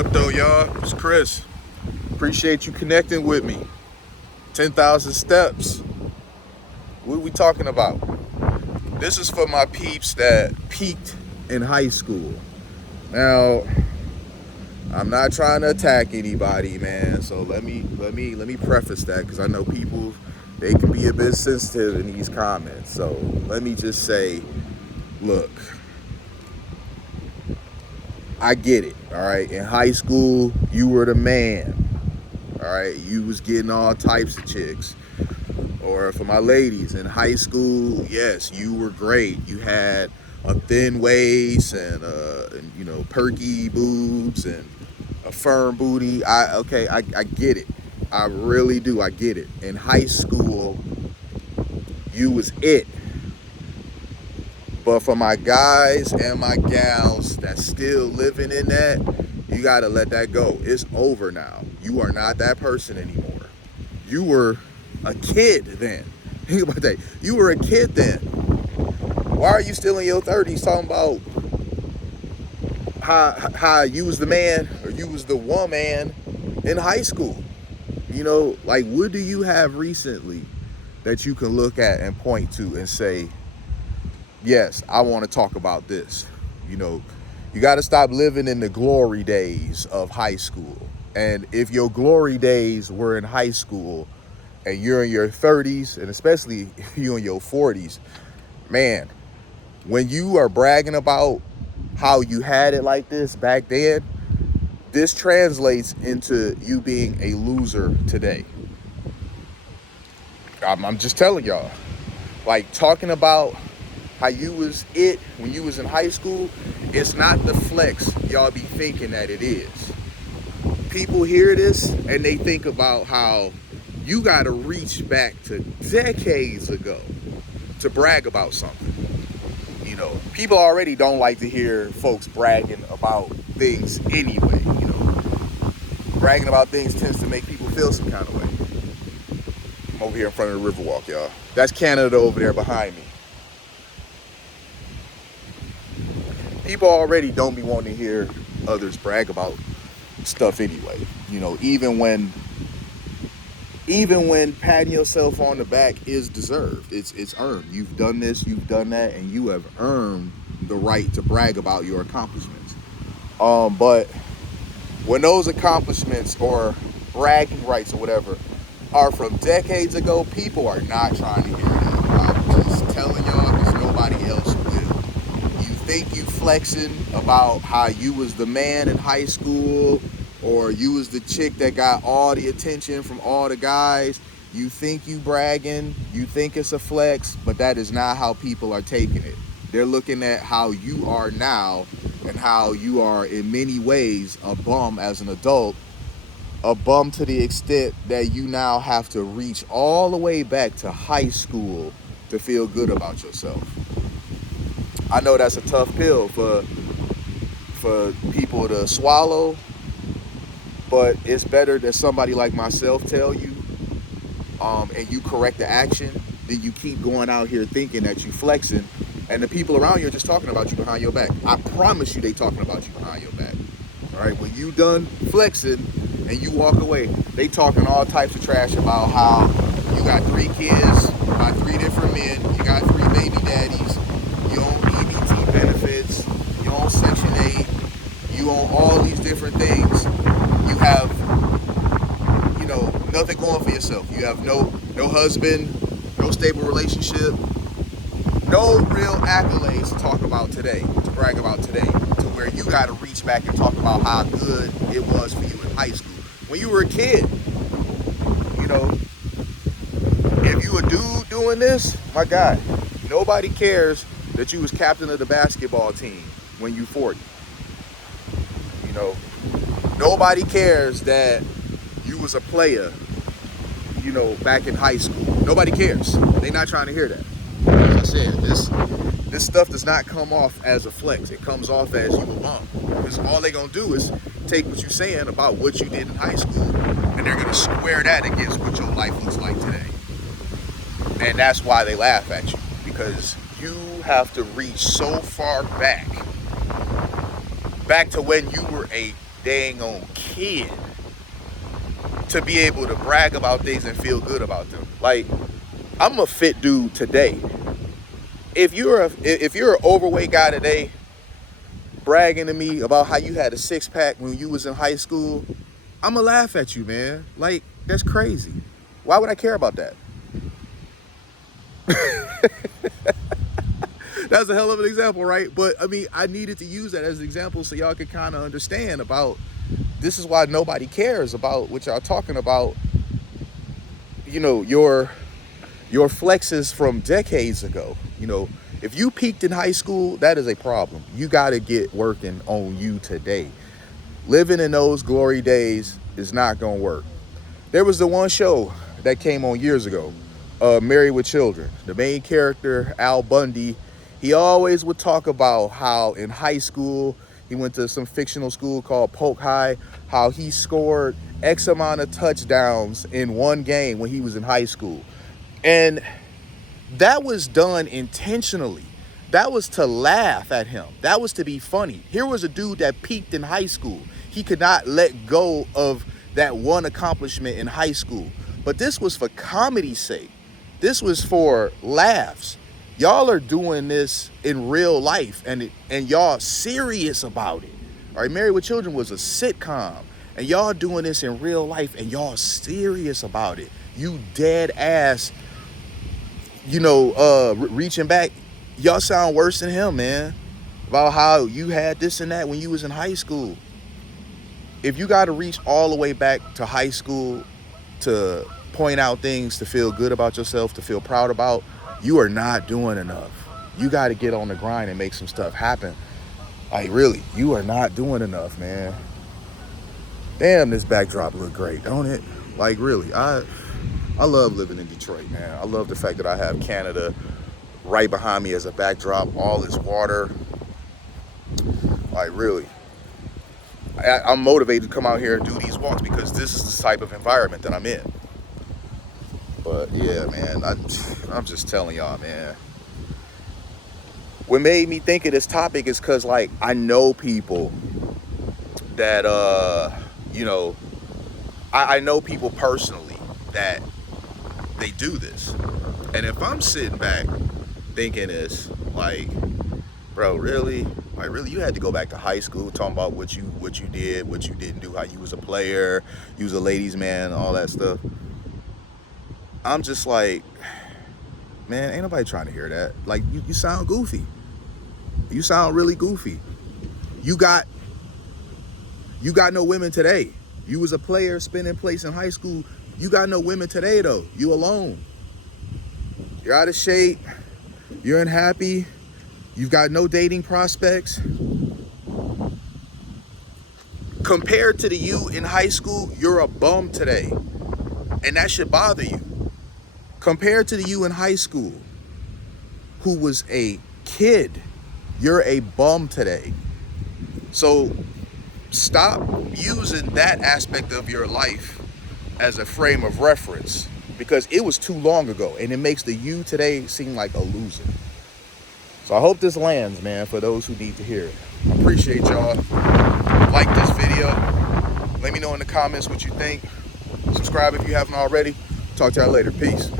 up though, y'all? It's Chris. Appreciate you connecting with me. 10,000 steps. What are we talking about? This is for my peeps that peaked in high school. Now, I'm not trying to attack anybody, man. So let me preface that because I know people, they can be a bit sensitive in these comments. So let me just say, look, I get it, all right? In high school, you were the man, all right? You was getting all types of chicks. Or for my ladies, in high school, yes, you were great. You had a thin waist and perky boobs and a firm booty. I get it. I really do. I get it. In high school, you was it. But for my guys and my gals that's still living in that, you gotta let that go. It's over now. You are not that person anymore. You were a kid then. Think about that. You were a kid then. Why are you still in your 30s talking about how you was the man or you was the woman in high school? You know, like, what do you have recently that you can look at and point to and say, yes, I want to talk about this? You know, you got to stop living in the glory days of high school. And if your glory days were in high school and you're in your 30s, and especially if you're in your 40s, man, when you are bragging about how you had it like this back then, this translates into you being a loser today. I'm just telling y'all, like, talking about how you was it when you was in high school, it's not the flex y'all be thinking that it is. People hear this and they think about how you got to reach back to decades ago to brag about something. You know, people already don't like to hear folks bragging about things anyway. You know, bragging about things tends to make people feel some kind of way. I'm over here in front of the Riverwalk, y'all. That's Canada over there behind me. People already don't be wanting to hear others brag about stuff anyway. You know, even when patting yourself on the back is deserved, it's earned. You've done this, you've done that, and you have earned the right to brag about your accomplishments. But when those accomplishments or bragging rights or whatever are from decades ago, people are not trying to hear that. I'm just telling y'all because nobody else will. You think you flexing about how you was the man in high school, or you was the chick that got all the attention from all the guys. You think you bragging, you think it's a flex, but that is not how people are taking it. They're looking at how you are now and how you are in many ways a bum as an adult, a bum to the extent that you now have to reach all the way back to high school to feel good about yourself. I know that's a tough pill for people to swallow, but it's better that somebody like myself tell you and you correct the action than you keep going out here thinking that you flexing and the people around you are just talking about you behind your back. I promise you they talking about you behind your back. All right, when you done flexing and you walk away, they talking all types of trash about how you got 3 kids by 3 different men, you got 3 baby daddies, you own EBT benefits, you own Section 8, you own all these different things. You have, nothing going for yourself. You have no husband, no stable relationship, no real accolades to talk about today, to brag about today, to where you got to reach back and talk about how good it was for you in high school. When you were a kid, if you a dude doing this, my God, nobody cares that you was captain of the basketball team when you 40. Nobody cares that you was a player, back in high school. Nobody cares. They're not trying to hear that. As I said, this stuff does not come off as a flex. It comes off as you a bum. Because all they're going to do is take what you're saying about what you did in high school, and they're going to square that against what your life looks like today. And that's why they laugh at you. Because you have to reach so far back to when you were a dang on kid to be able to brag about things and feel good about them. Like, I'm a fit dude today. If you're an overweight guy today, bragging to me about how you had a six-pack when you was in high school, I'ma laugh at you, man. Like, that's crazy. Why would I care about that? That's a hell of an example, right? But I mean, I needed to use that as an example so y'all could kind of understand about this is why nobody cares about what y'all talking about. You know, your flexes from decades ago. You know, if you peaked in high school, that is a problem. You got to get working on you today. Living in those glory days is not going to work. There was the one show that came on years ago, Married with Children. The main character, Al Bundy, he always would talk about how in high school, he went to some fictional school called Polk High, how he scored X amount of touchdowns in one game when he was in high school. And that was done intentionally. That was to laugh at him. That was to be funny. Here was a dude that peaked in high school. He could not let go of that one accomplishment in high school. But this was for comedy's sake. This was for laughs. Y'all are doing this in real life and y'all serious about it. All right, Married with Children was a sitcom and y'all doing this in real life and y'all serious about it. You dead ass, reaching back. Y'all sound worse than him, man, about how you had this and that when you was in high school. If you got to reach all the way back to high school to point out things to feel good about yourself, to feel proud about, you are not doing enough. You got to get on the grind and make some stuff happen. Like, really, you are not doing enough, man. Damn, this backdrop look great, don't it? Like, really, I love living in Detroit, man. I love the fact that I have Canada right behind me as a backdrop, all this water. Like, really, I'm motivated to come out here and do these walks because this is the type of environment that I'm in. But yeah, man, I'm just telling y'all, man. What made me think of this topic is because, like, I know people that, I know people personally that they do this. And if I'm sitting back thinking this, like, bro, really? Like, really, you had to go back to high school talking about what you did, what you didn't do, how you was a player, you was a ladies' man, all that stuff. I'm just like, man, ain't nobody trying to hear that. Like, you sound goofy. You sound really goofy. You got no women today. You was a player spinning plates in high school. You got no women today, though. You alone. You're out of shape. You're unhappy. You've got no dating prospects. Compared to the you in high school, you're a bum today. And that should bother you. Compared to the you in high school, who was a kid, you're a bum today. So stop using that aspect of your life as a frame of reference because it was too long ago and it makes the you today seem like a loser. So I hope this lands, man, for those who need to hear it. I appreciate y'all. Like this video. Let me know in the comments what you think. Subscribe if you haven't already. Talk to y'all later. Peace.